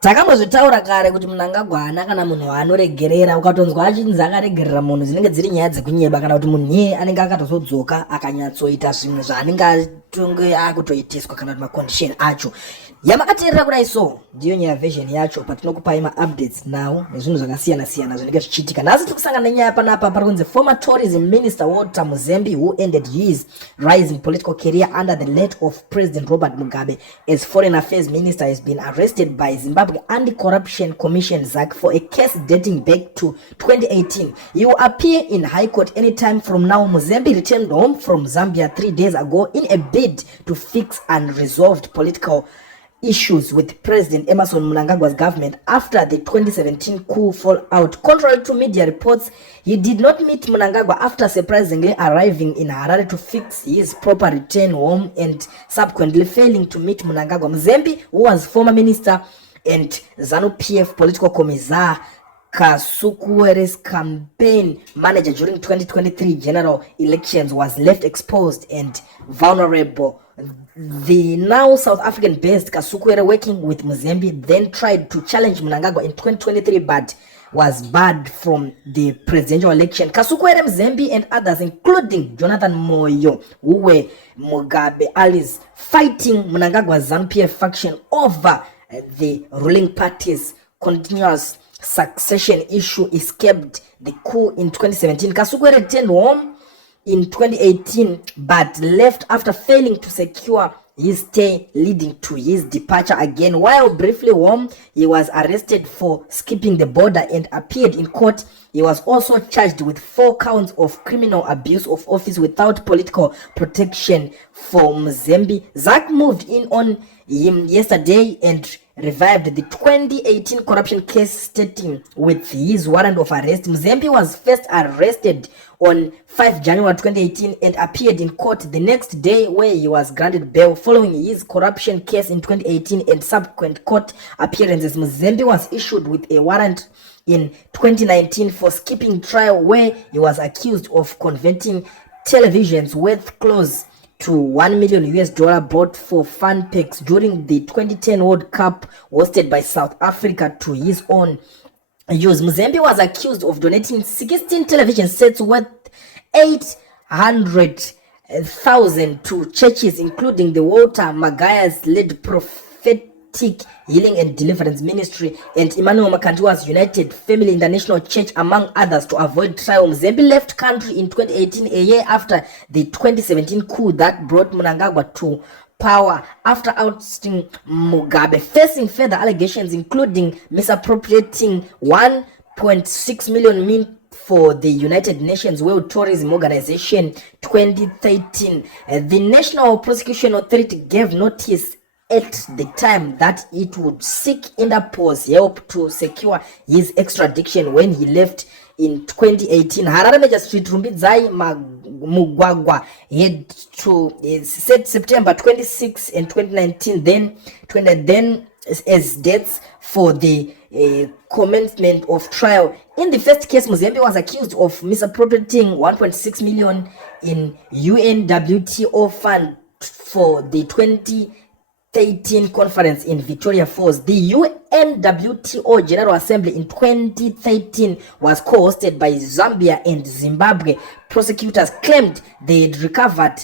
Takamuzvitaura kare kuti Mnangagwa haana kana munhu anoregerera ukatonzwa achinzi akaregerera munhu dzinenge dziri nyaya dzekunyeba kana kuti munhu iye anenge akatozodzoka akanyatsoita zvimwe zvaanenge atonge akutoitiswa kana kuti macondition acho. Yamakateerera kudai so ndiyo nyaya version yacho patinokupai ma-updates now nezvinhu zvakasiyana-siyana zvinenge zvichiitika. Nhasi tirikusangana nenyaya panapa parikunzi former tourism minister Walter Mzembi who ended his rising political career under the lead of President Robert Mugabe as foreign affairs minister has been arrested by Zimbabwe Anti-Corruption Commission ZAC for a case dating back to 2018. He will appear in High Court anytime from now. Mzembi returned home from Zambia 3 days ago in a bid to fix unresolved political issues with President Emerson Mnangagwa's government after the 2017 coup fallout. Contrary to media reports, he did not meet Mnangagwa after surprisingly arriving in Harare to fix his proper return home and subsequently failing to meet Mnangagwa. Mzembi, who was former minister and ZANU-PF political commissar Kasukuwere's campaign manager during 2023 general elections, was left exposed and vulnerable. The now South African-based Kasukuwere, working with Mzembi, then tried to challenge Mnangagwa in 2023 but was barred from the presidential election. Kasukuwere, Mzembi and others, including Jonathan Moyo, who were Mugabe allies, fighting Mnangagwa's ZANU-PF faction over the ruling party's continuous succession issue, escaped the coup in 2017. Kasukuwere returned home in 2018 but left after failing to secure his stay, leading to his departure again. While briefly home, he was arrested for skipping the border and appeared in court. He was also charged with 4 counts of criminal abuse of office without political protection for Mzembi. ZAC moved in on him yesterday and revived the 2018 corruption case, stating with his warrant of arrest. Mzembi was first arrested on 5 January 2018 and appeared in court the next day, where he was granted bail following his corruption case in 2018 and subsequent court appearances. Mzembi was issued with a warrant in 2019 for skipping trial, where he was accused of converting televisions worth close to $1 million bought for fan packs during the 2010 World Cup hosted by South Africa to his own use. Mzembi was accused of donating 16 television sets worth 800,000 to churches, including the Walter Magaya's led prophetic healing and deliverance ministry and Emmanuel Makandiwa's United Family International Church, among others, to avoid trial. Mzembi left country in 2018, a year after the 2017 coup that brought Mnangagwa to power after ousting Mugabe, facing further allegations including misappropriating 1.6 million mint for the United Nations World Tourism Organization 2013. The National Prosecution Authority gave notice at the time that it would seek Interpol's help to secure his extradition when he left in 2018. Harare Magistrate Rumbidzai Mugwagwa had to set September 26 and 2019 then as dates for the commencement of trial. In the first case, Mzembi was accused of misappropriating 1.6 million in UNWTO fund for the 2013 conference in Victoria Falls. The UNWTO General Assembly in 2013 was co-hosted by Zambia and Zimbabwe. Prosecutors claimed they had recovered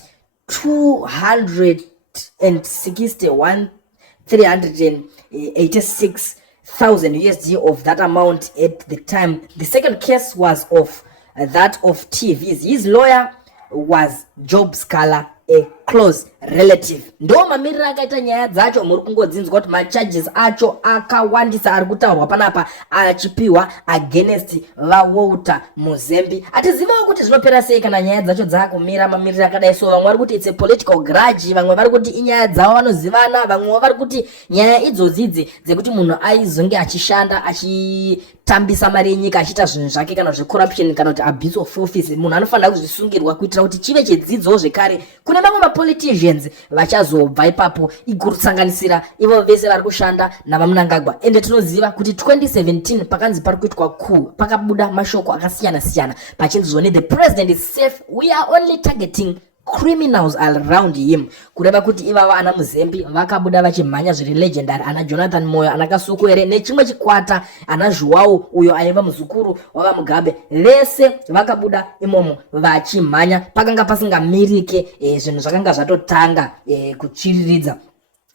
261,386,000 USD of that amount at the time. The second case was of that of TVs. His lawyer was Job Scala, a close relative. Ndo mamirira akaita nyaya dzacho muri kungodzinzwa kuti macharges acho akawandisa ari kutaurwa panapa achipiwa against vaWalter Mzembi. Atizivawo kuti zvinopera sei kana nyaya dzacho dzakumira mamirira akadai so. Vamwe vari kuti it's a political grudge, vamwe vari kuti inyaya dzavo vanozivana, vamwe vari kuti nyaya idzodzidzi dzekuti munhu aizonge achishanda achitambisa mari yenyika achiita zvinhu zvake kana zvecorruption kana kuti abuse of office. Munhu anofanira kuzvisungirwa kuitira kuti chive chedzidzo zvekare kune vamwe mapoliticians vachazobva ipapo igotsanganisira ivo vese vari kushanda navaMnangagwa. Ende tinoziva kuti 2017 pakanzi pari kuitwa coup pakabuda mashoko akasiyana siyana pachinzi zvone the president is safe, we are only targeting criminals around him, kureva kuti ivava ana Mzembi vakabuda vachimhanya zviri legendary, ana Jonathan Moyo, ana Kasuku ere nechimwe chikwata, ana Zvaudzwa uyo aiva muzukuru wava Mugabe, vese vakabuda imomo vachimhanya pakanga pasingamirike zvinhu zvakanga zvatotanga kuchiriridza.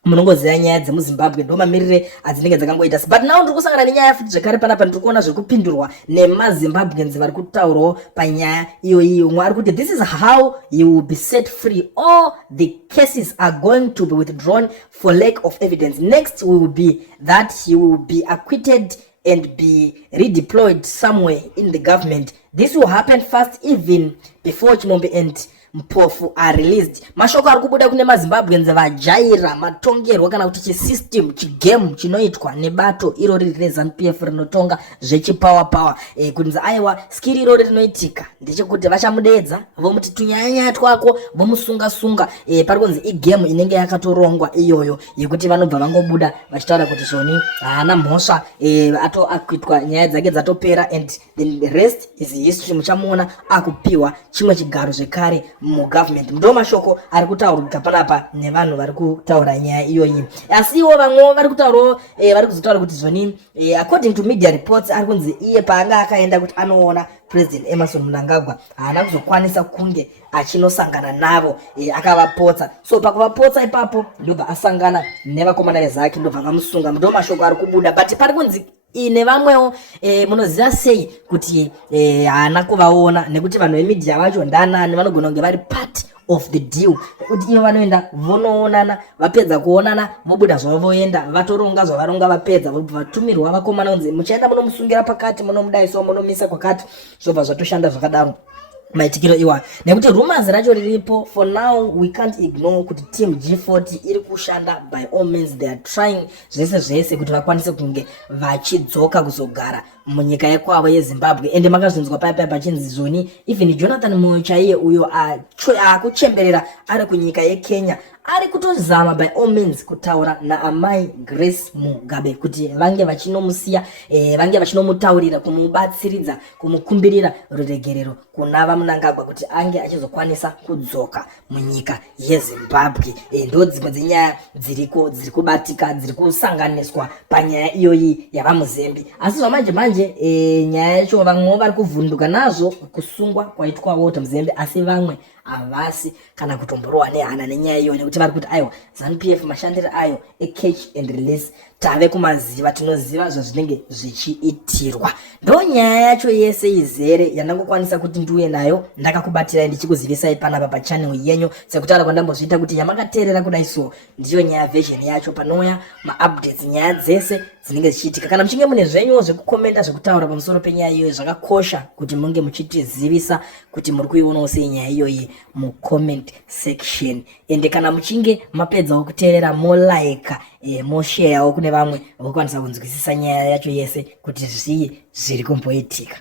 Munongoziva nyaya dzemuZimbabwe ndo mamirire adzinenge dzakangoita. But now ndiri kusangana nenyaya futi zvekare panapa, ndiri kuona zvekupindurwa nemaZimbabweans vari kutaurawo panyaya iyoyi. Umwe ari kuti this is how you will be set free, all the cases are going to be withdrawn for lack of evidence. Next will be that you will be acquitted and be redeployed somewhere in the government. This will happen fast even before Chimombe and Mpofu are released. Mashoko ari kubuda kune maZimbabweans vajaira matongerwa kana kuti chisystem chigame chinoitwa nebato irori reZANU-PF rinotonga zvechipower kunzi aiwa skiri irori rinoitika ndechekuti vachamudedza vomuti tunyanya twako vomusunga pari kunzi igame inenge yakatorongwa iyoyo yekuti vanobva vangobuda vachitaura kuti zvoni haana mhosva atoakwitwa nyaya dzake dzatopera and the rest is history. Muchamuona akupiwa chimwe chigaro zvekare mugovernment. Ndo mashoko ari kutaurika panapa nevanhu vari kutaura nyaya iyoyi. Asiwo vamwe vari kutaurawo vari kuzotaura kuti zvoni according to media reports ari kunzi iye paanga akaenda kuti anoona President Emerson Mnangagwa haana kuzokwanisa kunge achinosangana navo, akavapotsa. So pakuvapotsa ipapo ndobva asangana nevakomana vezake ndobva vamusunga. Ndo mashoko ari kubuda, but pari kunzi ine vamwewo munoziva sei kuti haana kuvaona, nekuti vanhu vemedia vacho ndanani vanogona kunge vari part of the deal, kuti ivo vanoenda vonoonana, vapedza kuonana vobuda zvavo voenda vatoronga zvavaronga, vapedza vatumirwa vakomana kunzi muchaenda munomusungira pakati, munomudaisawo munomisa kwakati, zvobva zvatoshanda zvakadaro maitikiro iwa. Nekuti rumors racho riripo for now, we can't ignore kuti team G40 iri kushanda by all means, they are trying zvese kuti vakwanise kunge vachidzoka kuzogara munyika yekwavo yeZimbabwe. Ende makazvinzwa paya pachinzi zvoni even Jonathan Moyo chaiye uyo akuchemberera ari kunyika yeKenya ari kutozama by all means kutaura naamai Grace Mugabe kuti vange vachinomusiya, vange vachinomutaurira, kumubatsiridza, kumukumbirira ruregerero kunava Mnangagwa kuti ange achizokwanisa kudzoka munyika yeZimbabwe. Ndo dzimwe dzenyaya dziriko dziri kubatika, dziri kusanganiswa panyaya iyoyi yava Mzembi. Asi zvamanje nyaya yacho vamwe vari kuvhunduka nazvo kusungwa kwaitwa Walter Mzembi, asi vamwe havasi kana kutomborwa nehana nenyaya iyoyi, nekuti vari kuti aiwa ZANU-PF mashandiro ayo catch and release tave kumaziva, tinoziva zvinenge zvichiitirwa. Ndo nyaya yacho yese izere yandangokwanisa kuti ndiuye nayo ndakakubatira ndichikuzivisai panapa pachannel yenyu, sekutaura kwandambozviita kuti yamakateerera kudai so ndiyo nyaya version yacho panouya maupdates nyaya dzese dzinenge zichiitika. Kana muchinge mune zvenyu zvekukomenta zvekutaura pamusoro penyaya iyoyi, zvakakosha kuti munge muchitizivisa kuti muri kuionawo sei nyaya iyoyi mucomment section. Ende kana muchinge mapedzawo kuteerera like mosharewo kune vamwe vokwanisa kunzwisisa nyaya yacho yese kuti zvii zviri kumboitika.